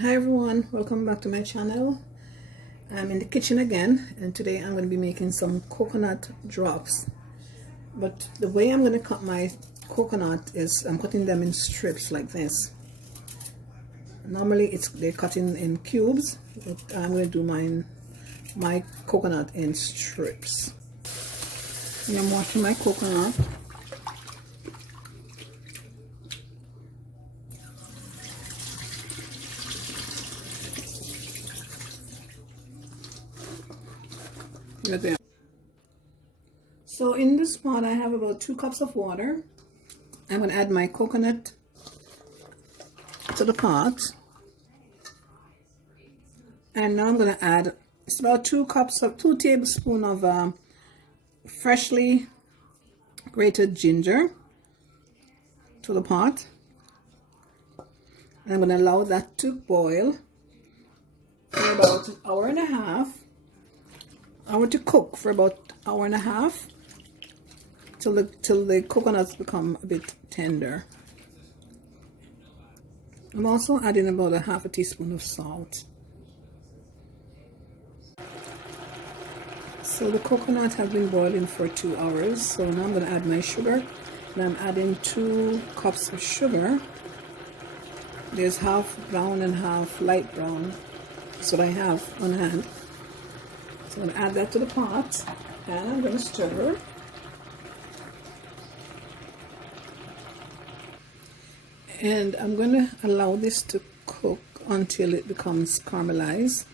Hi everyone, welcome back to my channel. I'm in the kitchen again, and today I'm going to be making some coconut drops. But the way I'm going to cut my coconut is I'm cutting them in strips like this. Normally they're cut in cubes, but I'm going to do my coconut in strips. And I'm washing my coconut. Right there. So in this pot I have about 2 cups of water. I'm going to add my coconut to the pot, and now I'm going to add, it's about 2 tablespoons of freshly grated ginger to the pot. And I'm going to allow that to boil for about an hour and a half. I want to cook for about an hour and a half till the coconuts become a bit tender. I'm also adding about a half a teaspoon of salt. So the coconut has been boiling for 2 hours. So now I'm going to add my sugar, and I'm adding 2 cups of sugar. There's half brown and half light brown. That's what I have on hand. So I'm going to add that to the pot, and I'm going to stir. And I'm going to allow this to cook until it becomes caramelized,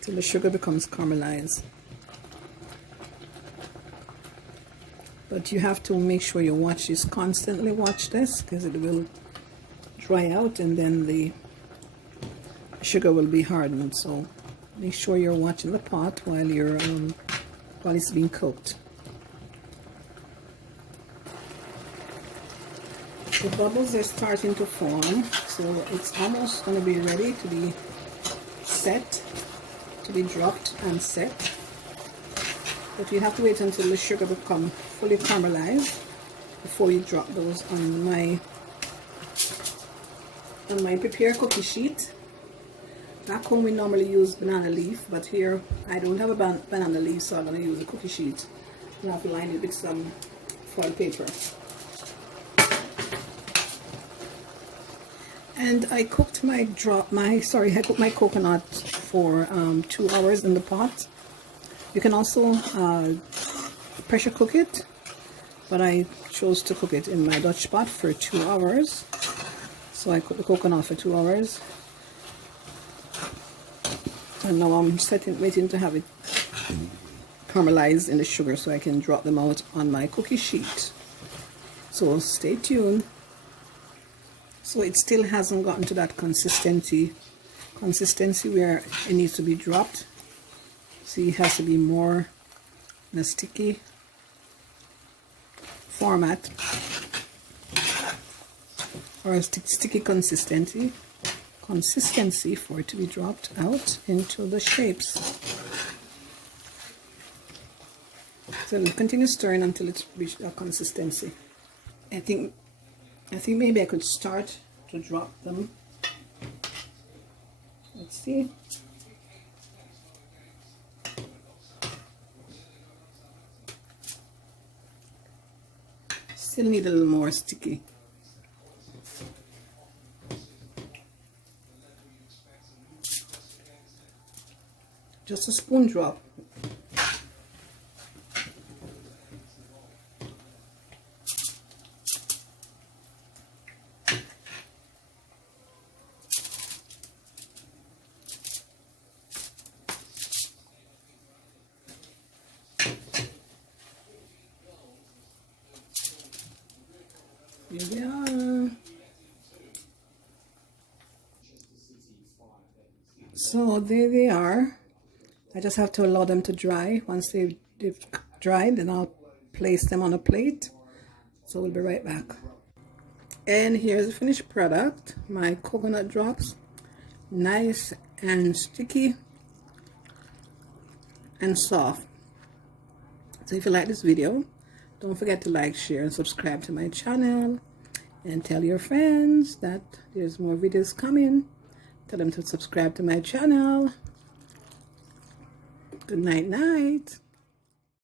till the sugar becomes caramelized. But you have to make sure you watch this, constantly watch this, because it will dry out and then the sugar will be hardened. So make sure you're watching the pot while it's being cooked. The bubbles are starting to form, so it's almost going to be ready to be set, to be dropped and set. But you have to wait until the sugar becomes fully caramelized before you drop those on my prepared cookie sheet. Back home we normally use banana leaf, but here I don't have a banana leaf, so I'm going to use a cookie sheet. I have to line it with some foil paper. And I cooked my coconut for 2 hours in the pot. You can also pressure cook it, but I chose to cook it in my Dutch pot for 2 hours. So I cooked the coconut for 2 hours. And now I'm waiting to have it caramelized in the sugar so I can drop them out on my cookie sheet. So stay tuned. So it still hasn't gotten to that consistency where it needs to be dropped. See, it has to be more in a sticky format, or a sticky consistency for it to be dropped out into the shapes. So we'll continue stirring until it's reached that consistency. I think maybe I could start to drop them. Let's see. Still need a little more sticky. Just a spoon drop. Here we are. So there they are. I just have to allow them to dry. Once they've dried, then I'll place them on a plate. So we'll be right back. And here's the finished product. My coconut drops. Nice and sticky and soft. So if you like this video, don't forget to like, share, and subscribe to my channel. And tell your friends that there's more videos coming. Tell them to subscribe to my channel. Good night, night.